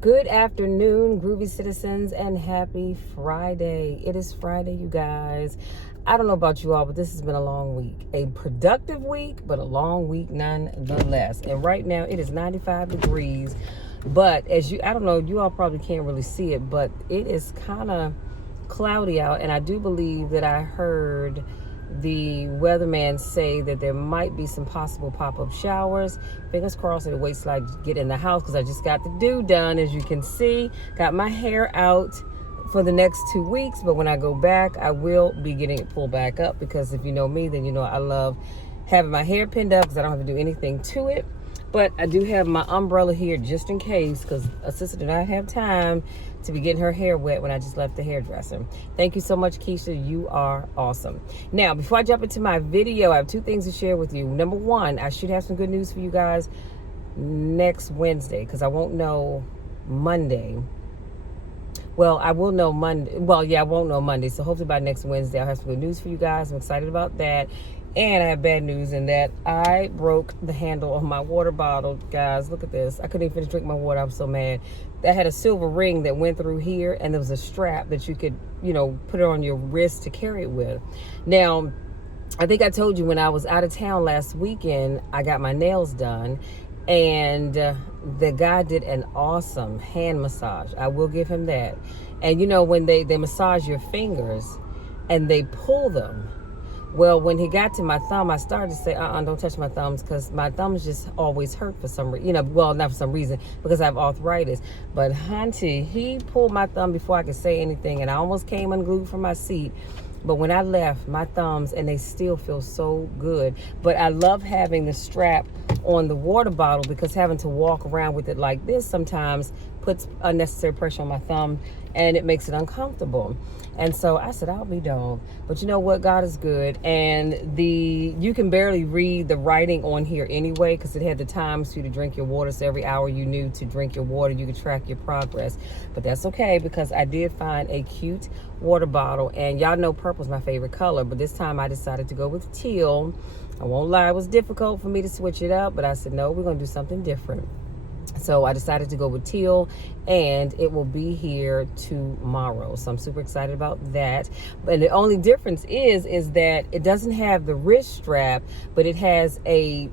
Good afternoon, groovy citizens, and happy Friday. It is Friday, you guys. I don't know about you all, but this has been a long week. A productive week, but a long week nonetheless. And right now it is 95 degrees. But I don't know, you all probably can't really see it, but it is kind of cloudy out. And I do believe that I heard the weatherman say that there might be some possible pop-up showers. Fingers crossed it waits till I get in the house, because I just got the do done. As you can see, got my hair out for the next 2 weeks, but when I go back I will be getting it pulled back up, because if you know me, then you know I love having my hair pinned up because I don't have to do anything to it. But I do have my umbrella here just in case, because a sister did not have time to be getting her hair wet when I just left the hairdresser. Thank you so much, Keisha. You are awesome. Now, before I jump into my video, I have two things to share with you. Number one, I should have some good news for you guys next Wednesday, because I won't know Monday. Well, I will know Monday. Well, yeah, I won't know Monday. So hopefully by next Wednesday, I'll have some good news for you guys. I'm excited about that. And I have bad news in that I broke the handle on my water bottle. Guys, look at this. I couldn't even finish drinking my water. I was so mad. That had a silver ring that went through here, and there was a strap that you could, put it on your wrist to carry it with. Now, I think I told you when I was out of town last weekend, I got my nails done. And the guy did an awesome hand massage. I will give him that. And when they massage your fingers and they pull them, well, when he got to my thumb, I started to say, don't touch my thumbs, because my thumbs just always hurt for some reason. Well, not for some reason, because I have arthritis. But Hunty, he pulled my thumb before I could say anything, and I almost came unglued from my seat. But when I left, my thumbs, and they still feel so good. But I love having the strap on the water bottle, because having to walk around with it like this sometimes puts unnecessary pressure on my thumb, and it makes it uncomfortable. And so I said, I'll be dogged. But you know what? God is good. And you can barely read the writing on here anyway, because it had the times for you to drink your water. So every hour you knew to drink your water, you could track your progress. But that's okay, because I did find a cute water bottle. And y'all know purple is my favorite color, but this time I decided to go with teal. I won't lie, it was difficult for me to switch it up, but I said, no, we're going to do something different. So I decided to go with teal, and it will be here tomorrow. So I'm super excited about that. But the only difference is that it doesn't have the wrist strap, but it has a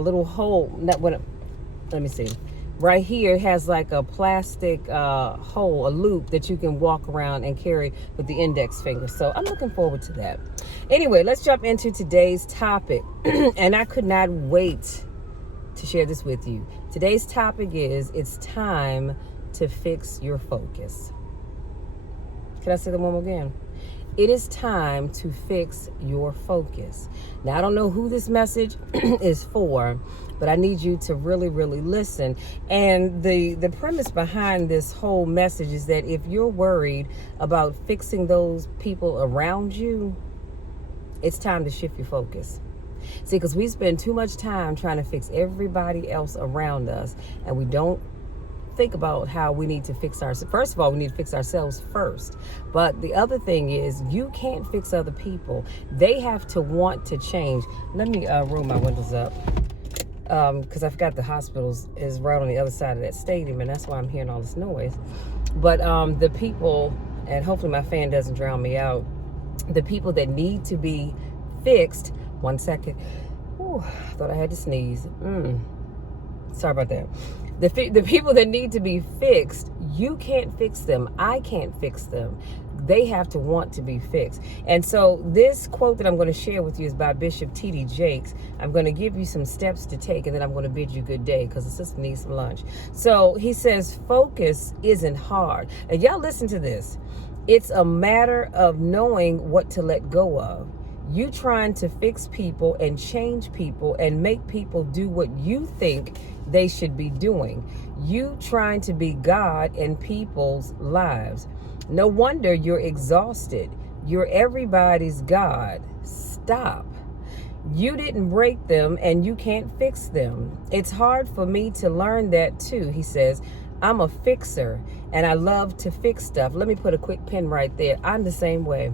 little hole. Let me see. Right here, it has like a plastic hole, a loop that you can walk around and carry with the index finger. So I'm looking forward to that. Anyway, let's jump into today's topic. And I could not wait to share this with you. Today's topic is, it's time to fix your focus. Can I say that one more again? It is time to fix your focus. Now, I don't know who this message is for, but I need you to really, really listen. And the premise behind this whole message is that if you're worried about fixing those people around you, it's time to shift your focus. See, because we spend too much time trying to fix everybody else around us, and we don't think about how we need to fix ourselves. First of all, we need to fix ourselves first. But the other thing is, you can't fix other people. They have to want to change. Let me roll my windows up, because I forgot the hospitals is right on the other side of that stadium, and that's why I'm hearing all this noise. But the people, and hopefully my fan doesn't drown me out, the people that need to be fixed. One second. Ooh, I thought I had to sneeze. Sorry about that. The people that need to be fixed, you can't fix them. I can't fix them. They have to want to be fixed. And so this quote that I'm going to share with you is by Bishop T.D. Jakes. I'm going to give you some steps to take, and then I'm going to bid you good day, because the sister needs some lunch. So he says, focus isn't hard. And y'all listen to this. It's a matter of knowing what to let go of. You trying to fix people and change people and make people do what you think they should be doing. You trying to be God in people's lives. No wonder you're exhausted. You're everybody's God. Stop. You didn't break them, and you can't fix them. It's hard for me to learn that too, he says. I'm a fixer, and I love to fix stuff. Let me put a quick pin right there. I'm the same way.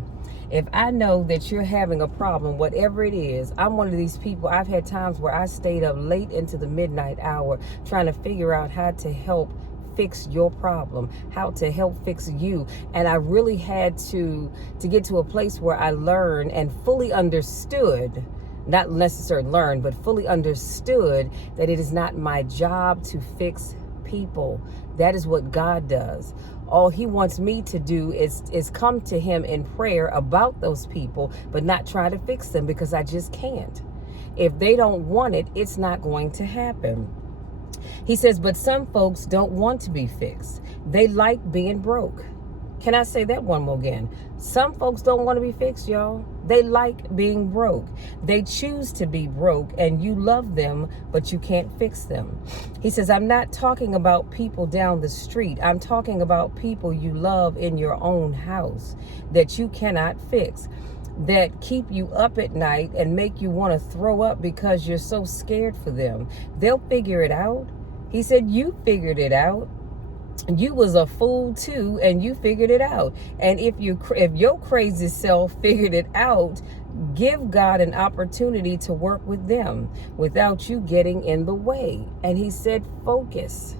If I know that you're having a problem, whatever it is, I'm one of these people. I've had times where I stayed up late into the midnight hour trying to figure out how to help fix your problem, how to help fix you. And I really had to get to a place where I learned and fully understood, not necessarily learned, but fully understood that it is not my job to fix people. That is what God does. All he wants me to do is come to him in prayer about those people, but not try to fix them, because I just can't. If they don't want it, it's not going to happen. He says, but some folks don't want to be fixed. They like being broke. Can I say that one more again? Some folks don't want to be fixed, y'all. They like being broke. They choose to be broke, and you love them, but you can't fix them. He says, I'm not talking about people down the street. I'm talking about people you love in your own house that you cannot fix, that keep you up at night and make you want to throw up because you're so scared for them. They'll figure it out. He said, you figured it out. You was a fool too, and you figured it out. And if your crazy self figured it out, give God an opportunity to work with them without you getting in the way. And he said, focus.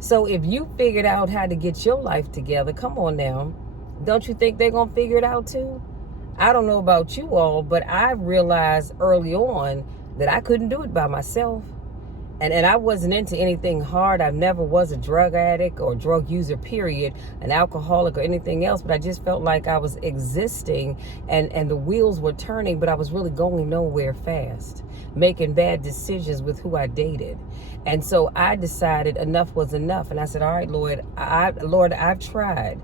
So if you figured out how to get your life together, come on now. Don't you think they're going to figure it out too? I don't know about you all, but I realized early on that I couldn't do it by myself. And I wasn't into anything hard. I never was a drug addict or drug user, period, an alcoholic or anything else. But I just felt like I was existing and the wheels were turning, but I was really going nowhere fast, making bad decisions with who I dated. And so I decided enough was enough. And I said, all right, Lord, I've tried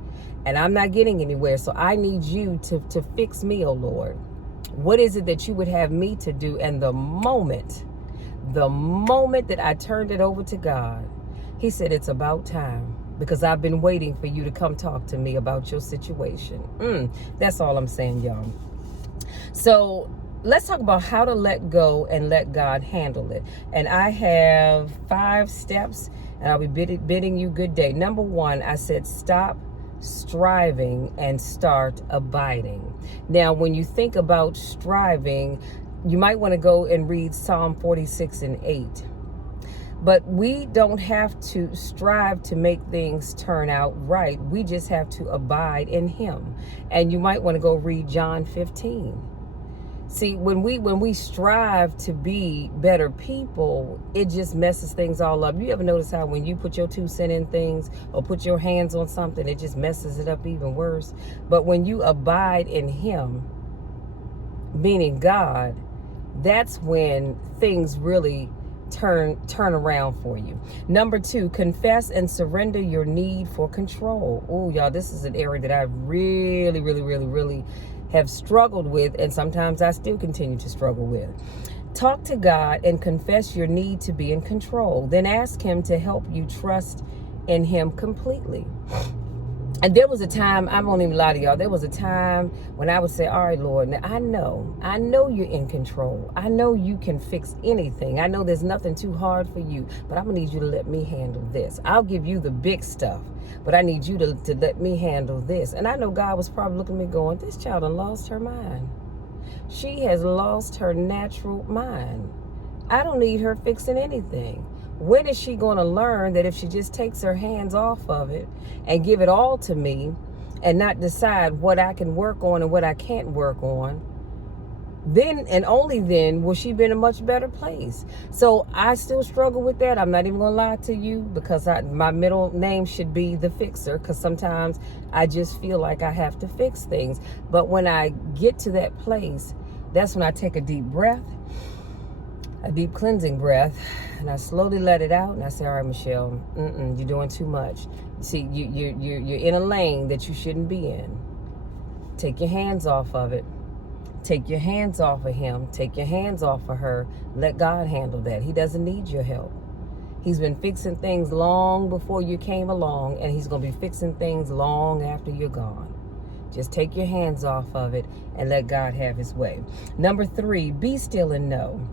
and I'm not getting anywhere. So I need you to fix me, oh Lord. What is it that you would have me to do? And the moment that I turned it over to God, he said, it's about time, because I've been waiting for you to come talk to me about your situation. That's all I'm saying, y'all. So let's talk about how to let go and let God handle it. And I have 5 steps, and I'll be bidding you good day. Number 1, I said, stop striving and start abiding. Now, when you think about striving, you might want to go and read Psalm 46 and 8. But we don't have to strive to make things turn out right. We just have to abide in him. And you might want to go read John 15. See, when we strive to be better people, it just messes things all up. You ever notice how when you put your 2 cents in things or put your hands on something, it just messes it up even worse? But when you abide in him, meaning God, that's when things really turn around for you. Number 2, confess and surrender your need for control. Oh, y'all, this is an area that I really have struggled with, and sometimes I still continue to struggle with. Talk to God and confess your need to be in control. Then ask him to help you trust in him completely. And there was a time, I won't even lie to y'all, there was a time when I would say, all right, Lord, now I know you're in control. I know you can fix anything. I know there's nothing too hard for you, but I'm gonna need you to let me handle this. I'll give you the big stuff, but I need you to let me handle this. And I know God was probably looking at me going, this child done lost her mind. She has lost her natural mind. I don't need her fixing anything. When is she going to learn that if she just takes her hands off of it and give it all to me and not decide what I can work on and what I can't work on, then and only then will she be in a much better place. So I still struggle with that. I'm not even going to lie to you, because my middle name should be the fixer, because sometimes I just feel like I have to fix things. But when I get to that place, that's when I take a deep breath, a deep cleansing breath, and I slowly let it out, and I say, all right, Michelle, you're doing too much. See, you're in a lane that you shouldn't be in. Take your hands off of it. Take your hands off of him. Take your hands off of her. Let God handle that. He doesn't need your help. He's been fixing things long before you came along, and he's going to be fixing things long after you're gone. Just take your hands off of it and let God have his way. Number 3, be still and know.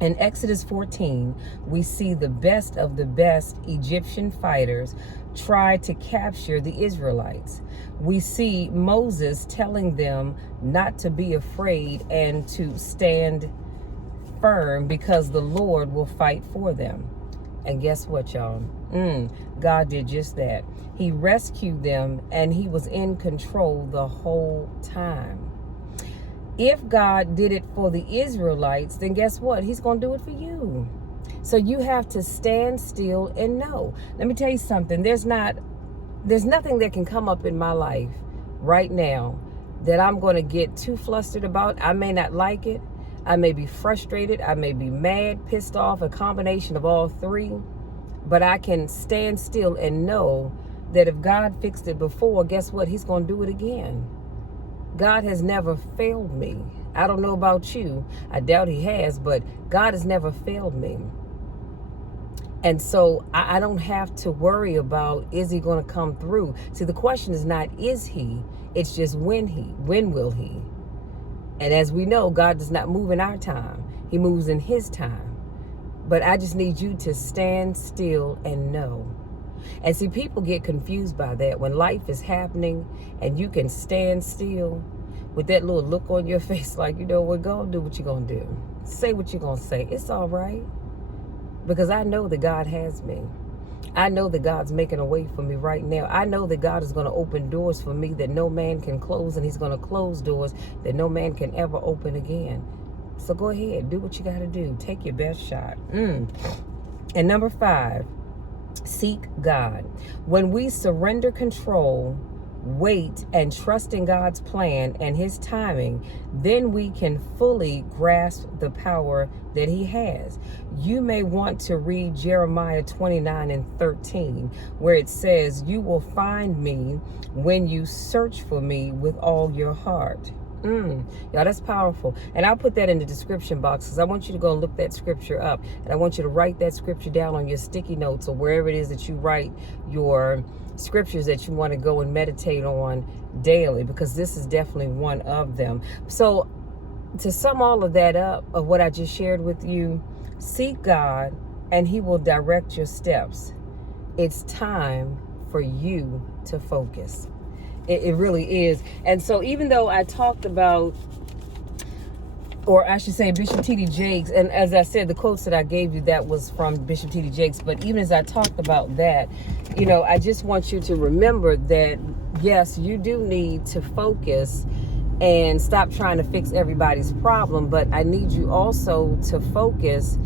In Exodus 14, we see the best of the best Egyptian fighters try to capture the Israelites. We see Moses telling them not to be afraid and to stand firm, because the Lord will fight for them. And guess what, y'all? God did just that. He rescued them, and he was in control the whole time. If God did it for the Israelites, then guess what? He's going to do it for you. So you have to stand still and know. Let me tell you something. There's nothing that can come up in my life right now that I'm going to get too flustered about. I may not like it. I may be frustrated. I may be mad, pissed off, a combination of all three. But I can stand still and know that if God fixed it before, guess what? He's going to do it again. God has never failed me. I don't know about you. I doubt he has, but God has never failed me. And so I don't have to worry about, is he going to come through? See, the question is not, is he? It's just when will he? And as we know, God does not move in our time. He moves in his time. But I just need you to stand still and know. And see, people get confused by that. When life is happening and you can stand still with that little look on your face, like, you know what, go do what you're going to do. Say what you're going to say. It's all right. Because I know that God has me. I know that God's making a way for me right now. I know that God is going to open doors for me that no man can close, and he's going to close doors that no man can ever open again. So go ahead, do what you got to do. Take your best shot. And number 5, seek God. When we surrender control, wait, and trust in God's plan and his timing, then we can fully grasp the power that he has. You may want to read Jeremiah 29:13, where it says, you will find me when you search for me with all your heart. Y'all, that's powerful. And I'll put that in the description box, because I want you to go and look that scripture up. And I want you to write that scripture down on your sticky notes, or wherever it is that you write your scriptures that you want to go and meditate on daily, because this is definitely one of them. So to sum all of that up, of what I just shared with you, seek God and he will direct your steps. It's time for you to focus. It really is. And so even though I talked about, or I should say Bishop T.D. Jakes, and as I said, the quotes that I gave you, that was from Bishop T.D. Jakes, but even as I talked about that, you know, I just want you to remember that, yes, you do need to focus and stop trying to fix everybody's problem, but I need you also to focus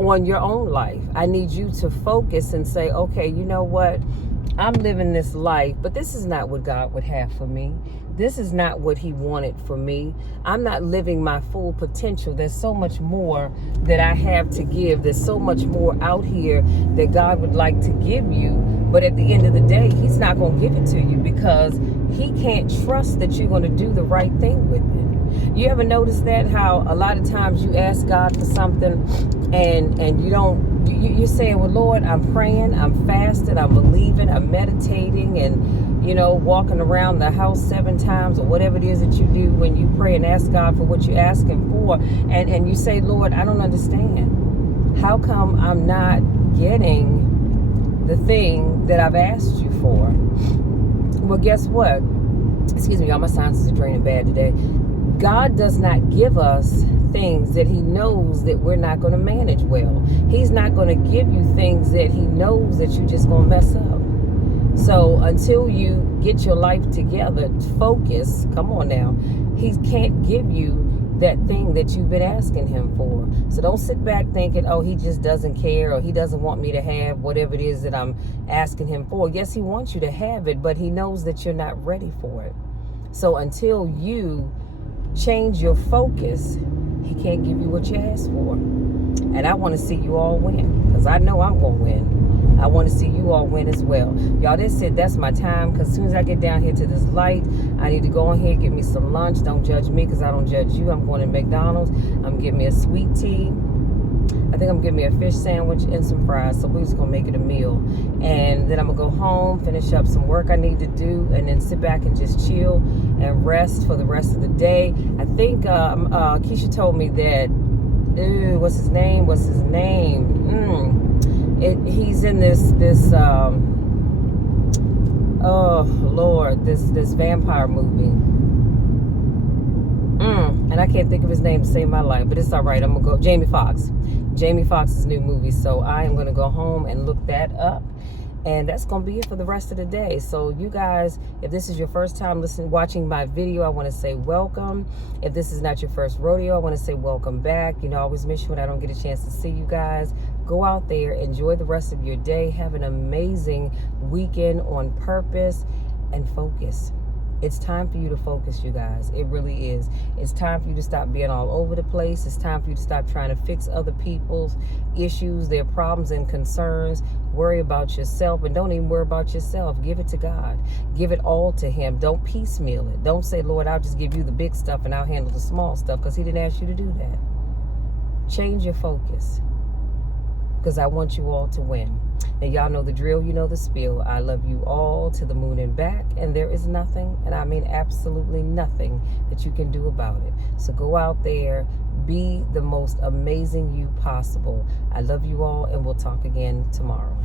on your own life. I need you to focus and say, okay, you know what? I'm living this life, but this is not what God would have for me. This is not what he wanted for me. I'm not living my full potential. There's so much more that I have to give. There's so much more out here that God would like to give you. But at the end of the day, he's not going to give it to you, because he can't trust that you're going to do the right thing with it. You ever notice that, how a lot of times you ask God for something and you don't, you're saying, well, Lord, I'm praying, I'm fasting, I'm believing, I'm meditating, and, you know, walking around the house 7 times or whatever it is that you do when you pray and ask God for what you're asking for. And you say, Lord, I don't understand. How come I'm not getting the thing that I've asked you for? Well, guess what? Excuse me, all my sinuses are draining bad today. God does not give us things that he knows that we're not going to manage well. He's not going to give you things that he knows that you're just going to mess up. So until you get your life together, focus, come on now, he can't give you that thing that you've been asking him for. So don't sit back thinking, oh, he just doesn't care, or he doesn't want me to have whatever it is that I'm asking him for. Yes, he wants you to have it, but he knows that you're not ready for it. So until you change your focus, he can't give you what you asked for. And I want to see you all win, because I know I'm going to win. I want to see you all win as well. Y'all, that's my time, because as soon as I get down here to this light, I need to go on here, get me some lunch. Don't judge me, because I don't judge you. I'm going to McDonald's. I'm getting me a sweet tea. I think I'm getting me a fish sandwich and some fries. So we're just going to make it a meal. And then I'm going to go home, finish up some work I need to do, and then sit back and just chill and rest for the rest of the day. I think Keisha told me that, what's his name? He's in this oh Lord, this vampire movie. And I can't think of his name to save my life, but it's all right. I'm going to go. Jamie Foxx. Jamie Foxx's new movie. So I am going to go home and look that up. And that's going to be it for the rest of the day. So you guys, if this is your first time watching my video, I want to say welcome. If this is not your first rodeo, I want to say welcome back. You know, I always miss you when I don't get a chance to see you guys. Go out there, enjoy the rest of your day. Have an amazing weekend on purpose and focus. It's time for you to focus, you guys. It really is. It's time for you to stop being all over the place. It's time for you to stop trying to fix other people's issues, their problems and concerns. Worry about yourself, and don't even worry about yourself. Give it to God. Give it all to Him. Don't piecemeal it. Don't say, Lord, I'll just give you the big stuff and I'll handle the small stuff, because He didn't ask you to do that. Change your focus, because I want you all to win. Now, y'all know the drill, you know the spiel. I love you all to the moon and back, and there is nothing, and I mean absolutely nothing, that you can do about it. So go out there, be the most amazing you possible. I love you all, and we'll talk again tomorrow.